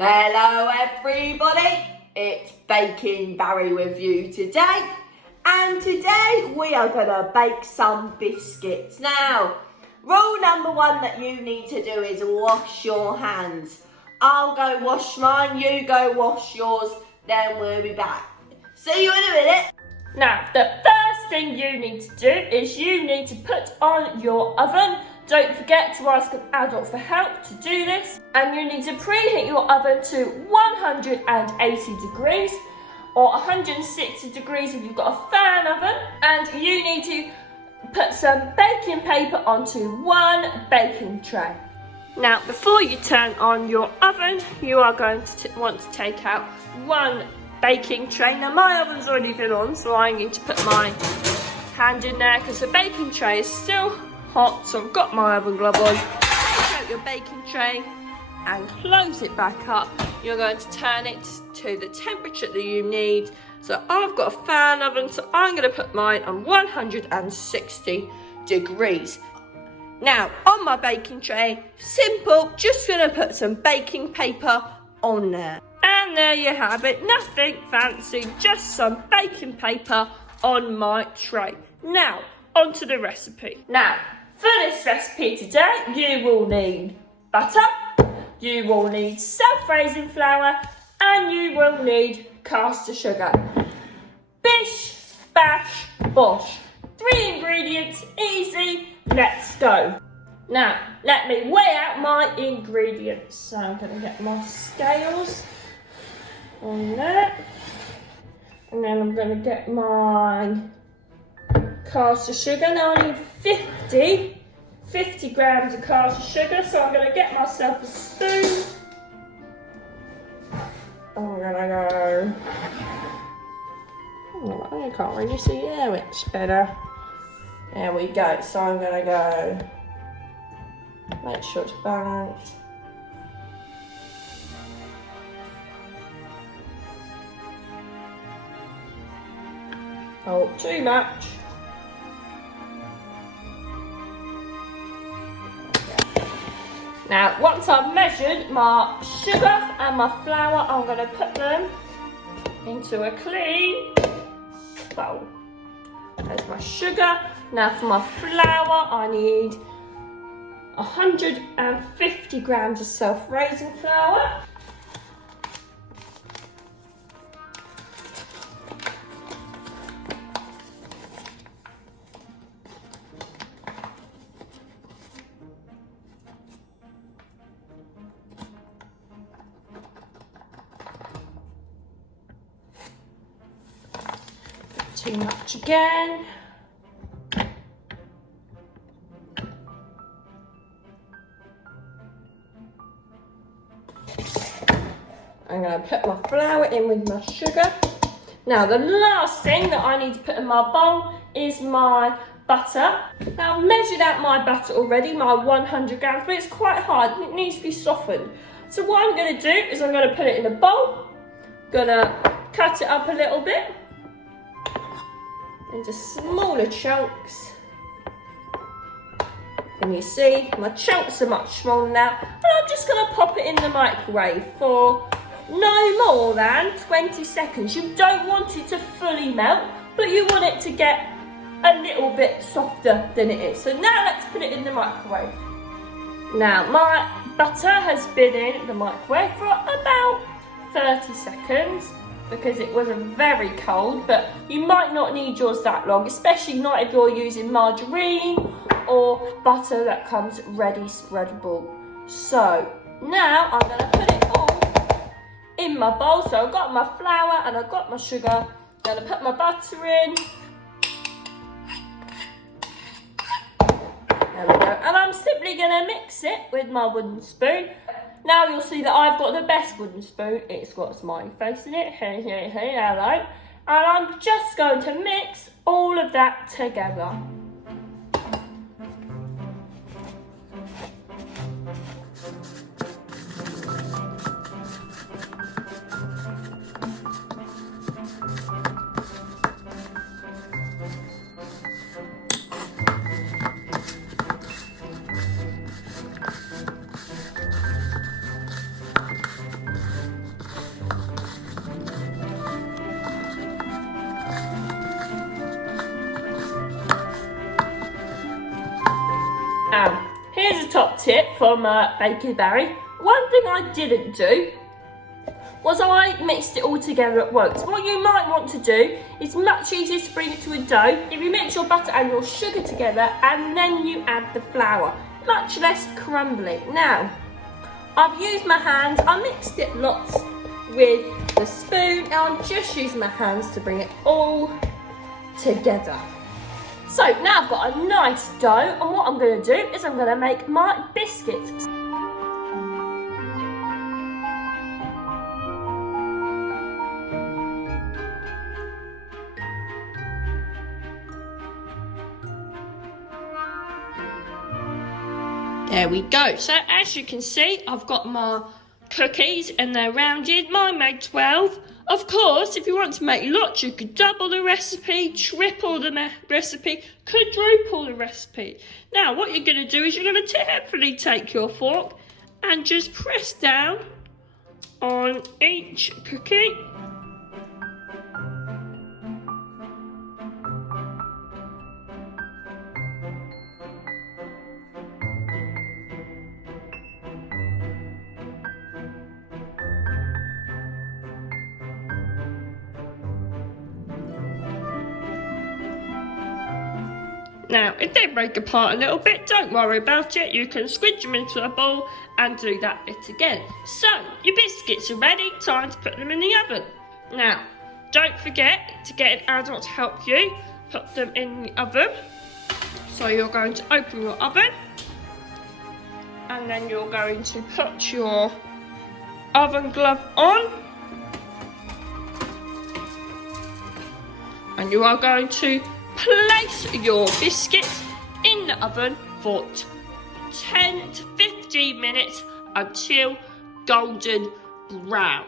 Hello everybody, it's Baking Barry with you today, and today we are going to bake some biscuits. Now, rule number one that you need to do is wash your hands. I'll go wash mine, you go wash yours, then we'll be back. See you in a minute. Now, the first thing you need to do is you need to put on your oven. Don't forget to ask an adult for help to do this. And you need to preheat your oven to 180 degrees or 160 degrees if you've got a fan oven. And you need to put some baking paper onto one baking tray. Now, before you turn on your oven, you are going to want to take out one baking tray. Now, my oven's already been on, so I need to put my hand in there because the baking tray is still hot, so I've got my oven glove on. Take out your baking tray and close it back up. You're going to turn it to the temperature that you need. So I've got a fan oven, so I'm going to put mine on 160 degrees. Now, on my baking tray, simple, just going to put some baking paper on there. And there you have it, nothing fancy, just some baking paper on my tray. Now, onto the recipe. Now, for this recipe today, you will need butter, you will need self-raising flour, and you will need caster sugar. Bish, bash, bosh. 3 ingredients, easy, let's go. Now, let me weigh out my ingredients. So I'm going to get my scales on there. And then I'm going to get my caster sugar. Now I need 50 grams of caster sugar, so I'm going to get myself a spoon. I'm going to go, oh, I can't really see, there it's better. There we go, so I'm going to go, make sure it's balanced. Oh, too much. Now, once I've measured my sugar and my flour, I'm going to put them into a clean bowl. There's my sugar. Now for my flour, I need 150 grams of self-raising flour. Too much again. I'm going to put my flour in with my sugar. Now the last thing that I need to put in my bowl is my butter. Now I've measured out my butter already, my 100 grams, but it's quite hard and it needs to be softened. So what I'm going to do is I'm going to put it in a bowl. Going to cut it up a little bit into smaller chunks. And you see, my chunks are much smaller now. And I'm just going to pop it in the microwave for no more than 20 seconds. You don't want it to fully melt, but you want it to get a little bit softer than it is. So now let's put it in the microwave. Now, my butter has been in the microwave for about 30 seconds. Because it was very cold, but you might not need yours that long, especially not if you're using margarine or butter that comes ready spreadable. So now I'm going to put it all in my bowl. So I've got my flour and I've got my sugar. I'm going to put my butter in. There we go. And I'm simply going to mix it with my wooden spoon. Now you'll see that I've got the best wooden spoon. It's got a smiley face in it. Hey, hello. And I'm just going to mix all of that together. top tip from Baking Barry. One thing I didn't do was I mixed it all together at once. What you might want to do is much easier to bring it to a dough if you mix your butter and your sugar together and then you add the flour. Much less crumbly. Now, I've used my hands, I mixed it lots with the spoon and I'm just using my hands to bring it all together. So now I've got a nice dough and what I'm going to do is I'm going to make my biscuits. There we go. So as you can see, I've got my cookies and they're rounded. Mine made 12. Of course, if you want to make lots, you could double the recipe, triple the recipe, quadruple the recipe. Now, what you're going to do is you're going to carefully take your fork and just press down on each cookie. Now, if they break apart a little bit, don't worry about it. You can squidge them into a bowl and do that bit again. So, your biscuits are ready. Time to put them in the oven. Now, don't forget to get an adult to help you put them in the oven. So you're going to open your oven. And then you're going to put your oven glove on. And you are going to place your biscuits in the oven for 10 to 15 minutes until golden brown.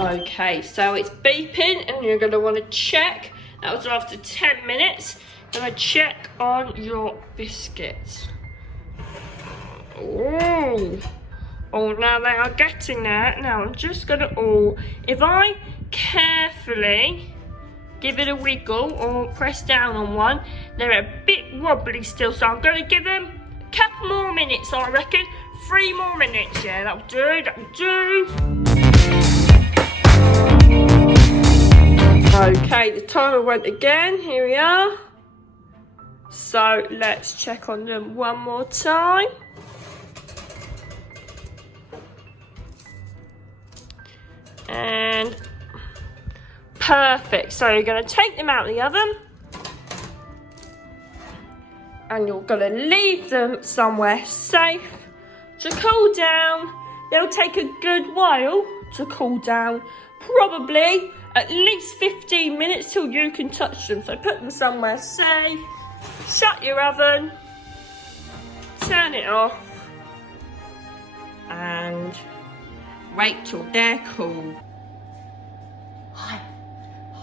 Okay, so it's beeping and you're going to want to check. That was after 10 minutes. Going to check on your biscuits. Oh, now they are getting there. Now I'm just going to, if I carefully give it a wiggle or press down on one, they're a bit wobbly still. So I'm going to give them a couple more minutes, I reckon. 3 more minutes, yeah, that'll do. Okay, the timer went again, here we are. So let's check on them one more time. And perfect, so you're going to take them out of the oven. And you're going to leave them somewhere safe to cool down. They'll take a good while to cool down, probably at least 15 minutes till you can touch them. So put them somewhere safe, shut your oven, turn it off, and wait till they're cool. Hi,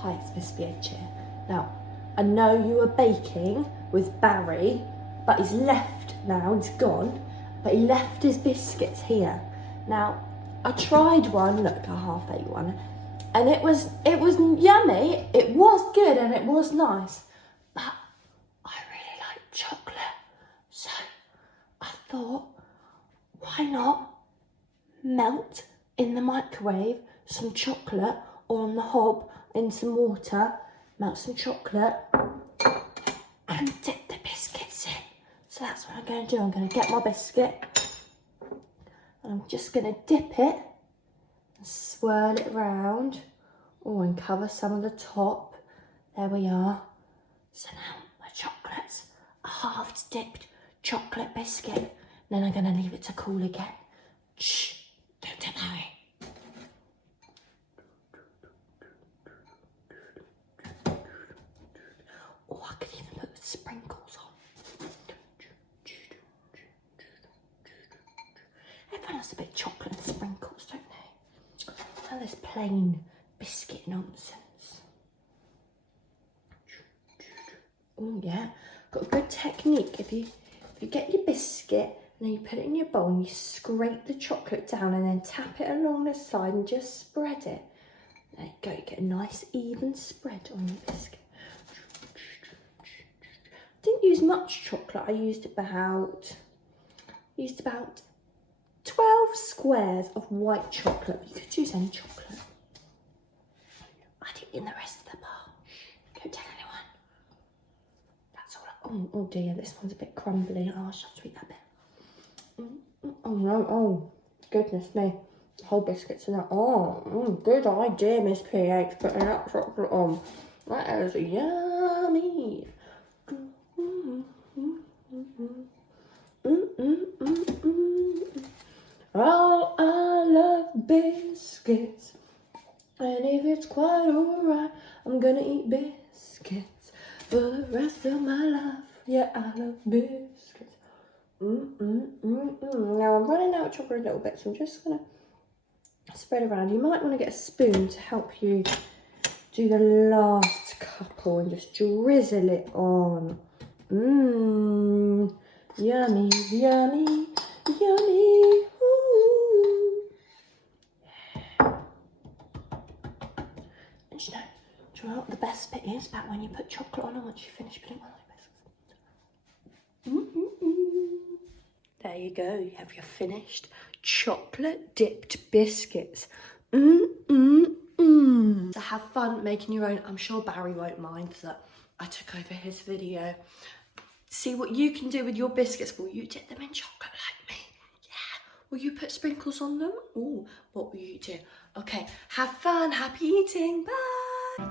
it's Miss BH here. Now, I know you were baking with Barry, but he's left now, he's gone, but he left his biscuits here. Now, I tried one, look, a half-baked one, and it was yummy, it was good and it was nice, but I really like chocolate. So I thought, why not melt in the microwave some chocolate, or on the hob in some water, melt some chocolate and dip the biscuits in. So that's what I'm going to do. I'm going to get my biscuit and I'm just going to dip it and swirl it around. Oh, and cover some of the top. There we are. So now my chocolate's a half dipped chocolate biscuit. Then I'm going to leave it to cool again. Shh, don't tell Harry. Oh, I could even put the sprinkles on. Everyone has a bit of chocolate and sprinkles, don't they? Now there's plain biscuit nonsense. Oh yeah, got a good technique. If you you get your biscuit and then you put it in your bowl and you scrape the chocolate down and then tap it along the side and just spread it. There you go, you get a nice even spread on your biscuit. Didn't use much chocolate. I used about 12 squares of white chocolate. You could use any chocolate. I didn't in the rest of the bar. Don't tell anyone. That's all. Oh dear, this one's a bit crumbly. Oh, I shall tweak that bit. Oh no, oh goodness me. The whole biscuits in that. Oh, good idea, Miss PH, putting that chocolate on. That is yummy. Oh, I love biscuits, and if it's quite alright, I'm gonna eat biscuits for the rest of my life. Yeah, I love biscuits. Now I'm running out of chocolate a little bit, so I'm just gonna spread around. You might want to get a spoon to help you do the last couple and just drizzle it on. Yummy, yummy, yummy. Ooh. Yeah. And do you know what the best bit is about when you put chocolate on and once you finish putting on the biscuits? There you go, you have your finished chocolate dipped biscuits. So have fun making your own. I'm sure Barry won't mind that I took over his video. See what you can do with your biscuits. Will you dip them in chocolate like me? Yeah. Will you put sprinkles on them? Oh, what will you do? Okay, have fun, happy eating, bye.